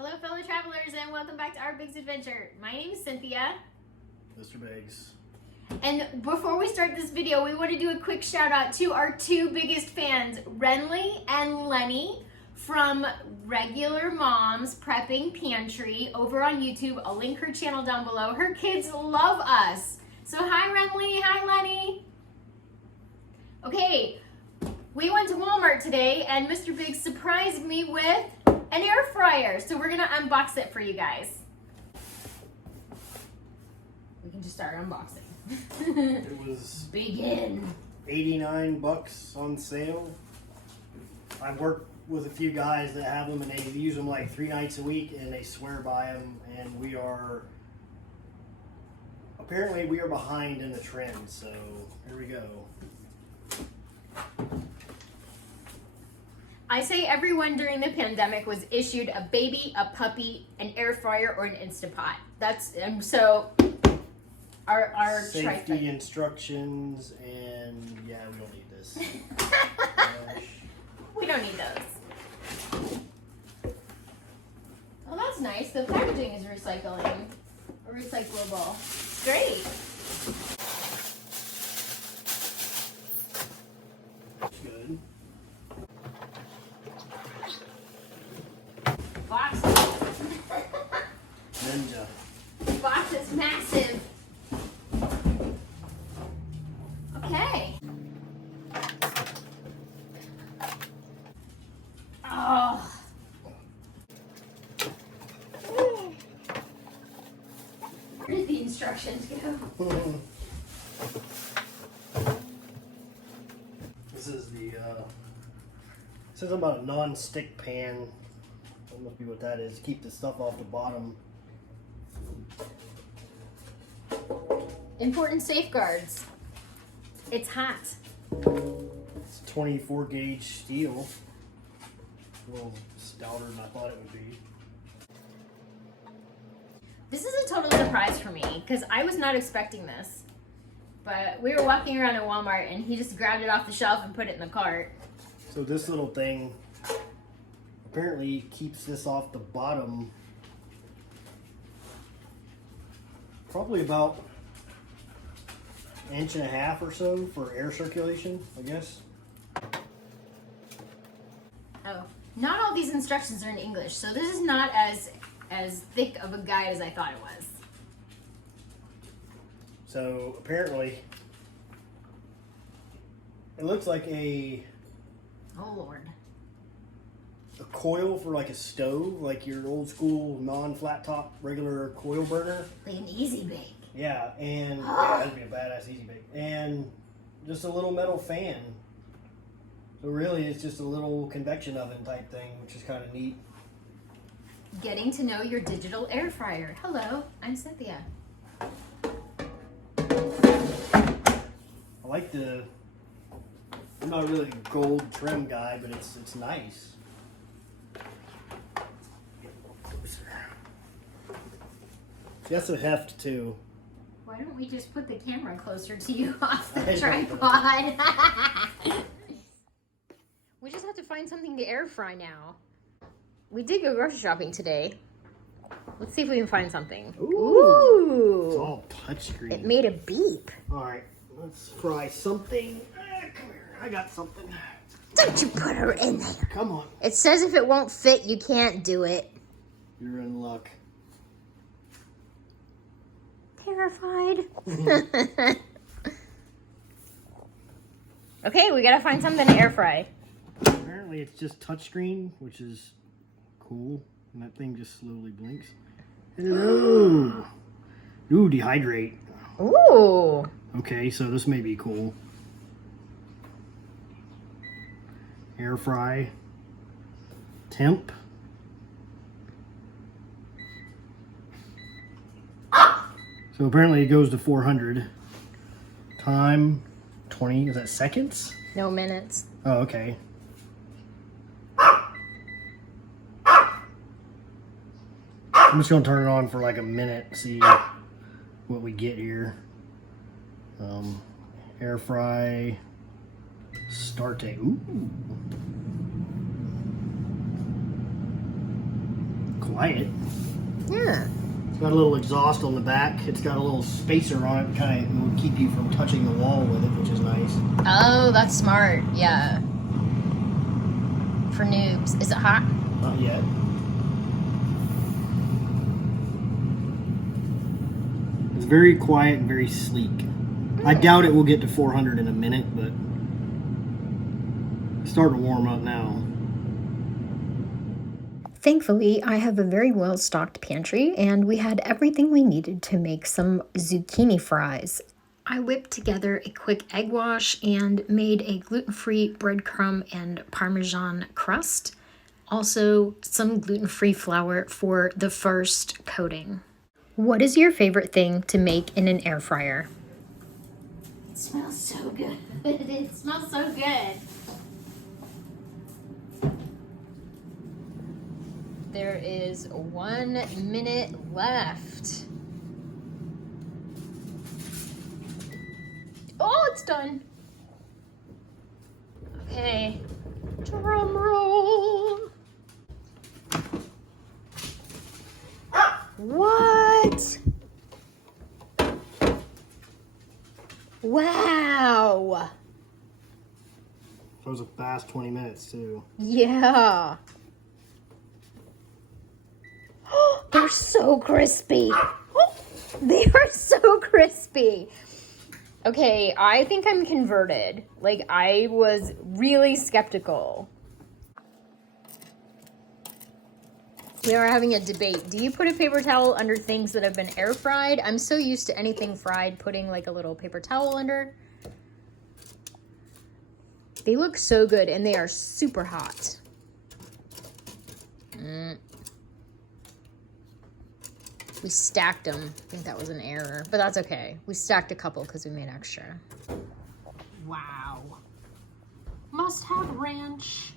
Hello fellow travelers and welcome back to our Biggs Adventure. My name is Cynthia. Mr. Biggs. And before we start this video, we want to do a quick shout out to our two biggest fans, Renly and Lenny from Regular Moms Prepping Pantry over on YouTube. I'll link her channel down below. Her kids love us. So hi Renly, hi Lenny. Okay, we went to Walmart today and Mr. Biggs surprised me with an air fryer. So we're gonna unbox it for you guys. We can just start unboxing. It was Begin. 89 bucks on sale. I've worked with a few guys that have them and they use them like 3 nights a week and they swear by them, and apparently we are behind in the trend, so here we go. I say everyone during the pandemic was issued a baby, a puppy, an air fryer, or an Instapot. That's so our safety instructions, and yeah, we don't need this. We don't need those. Oh, that's nice. The packaging is recyclable. Great. Good. Box. Ninja. Box is massive. Okay. Oh. Where did the instructions go? This is the says about a non-stick pan. I don't know what that is. Keep the stuff off the bottom. Important safeguards. It's hot. It's 24 gauge steel. A little stouter than I thought it would be. This is a total surprise for me because I was not expecting this. But we were walking around at Walmart and he just grabbed it off the shelf and put it in the cart. So this little thing apparently keeps this off the bottom probably about 1.5 inches or so for air circulation, I guess. Oh, not all these instructions are in English, so this is not as thick of a guide as I thought it was. So apparently it looks like a Oh Lord. coil for like a stove, like your old school non-flat top regular coil burner. Like an easy bake. Yeah, and yeah, that'd be a badass easy bake. And just a little metal fan. So really it's just a little convection oven type thing, which is kind of neat. Getting to know your digital air fryer. Hello, I'm Cynthia. I like I'm not really a gold trim guy, but it's nice. She has some heft too. Why don't we just put the camera closer to you off the tripod? We just have to find something to air fry now. We did go grocery shopping today. Let's see if we can find something. Ooh. It's all touchscreen. It made a beep. All right, let's fry something. Come here, I got something. Don't you put her in there. Come on. It says if it won't fit, you can't do it. You're in luck. Terrified. Okay, we gotta find something to air fry. Apparently it's just touchscreen, which is cool. And that thing just slowly blinks. Hello. Ooh, dehydrate. Ooh. Okay, so this may be cool. Air fry. Temp. So apparently it goes to 400. Time 20, is that seconds? No minutes. Oh, okay. I'm just gonna turn it on for like a minute, see what we get here. Air fry, starte. Ooh. quiet. Yeah. It's got a little exhaust on the back. It's got a little spacer on it, kind of will keep you from touching the wall with it, which is nice. Oh, that's smart. Yeah. For noobs. Is it hot? Not yet. It's very quiet and very sleek. I doubt it will get to 400 in a minute, but it's starting to warm up now. Thankfully, I have a very well-stocked pantry, and we had everything we needed to make some zucchini fries. I whipped together a quick egg wash and made a gluten-free breadcrumb and Parmesan crust. Also, some gluten-free flour for the first coating. What is your favorite thing to make in an air fryer? It smells so good. It smells so good. There is 1 minute left. Oh, it's done. Okay. Drum roll. What? Wow. So it was a fast 20 minutes too. Yeah. They're so crispy. They are so crispy. Okay, I think I'm converted. Like, I was really skeptical. We are having a debate. Do you put a paper towel under things that have been air fried? I'm so used to anything fried putting like a little paper towel under. They look so good and they are super hot. We stacked them. I think that was an error, but that's okay. We stacked a couple because we made extra. Wow. Must have ranch.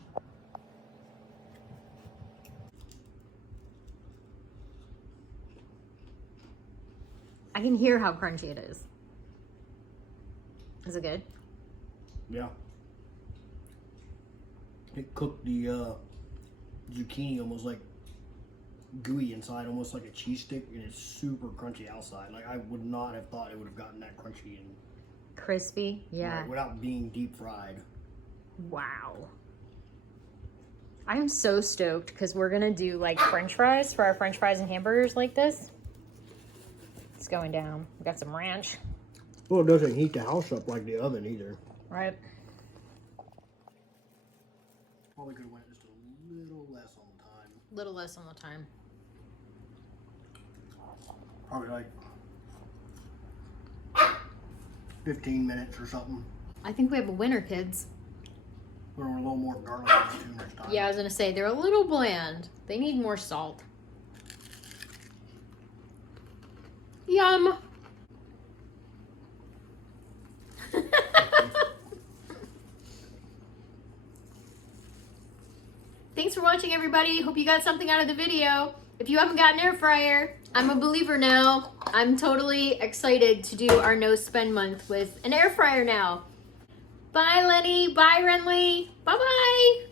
I can hear how crunchy it is. Is it good? Yeah. It cooked the zucchini almost like gooey inside, almost like a cheese stick, and it's super crunchy outside. Like, I would not have thought it would have gotten that crunchy and Crispy, yeah. without being deep fried. Wow. I'm so stoked because we're gonna do like French fries for our French fries and hamburgers like this. It's going down. We got some ranch. Well, it doesn't heat the house up like the oven either. Right. Probably could have went just a little less on time. Little less on the time. Probably like 15 minutes or something. I think we have a winner, kids. Or a little more garlic too next time. Yeah, I was gonna say they're a little bland. They need more salt. Yum. Thanks for watching, everybody. Hope you got something out of the video. If you haven't got an air fryer, I'm a believer now. I'm totally excited to do our no spend month with an air fryer now. Bye, Lenny. Bye, Renly. Bye-bye.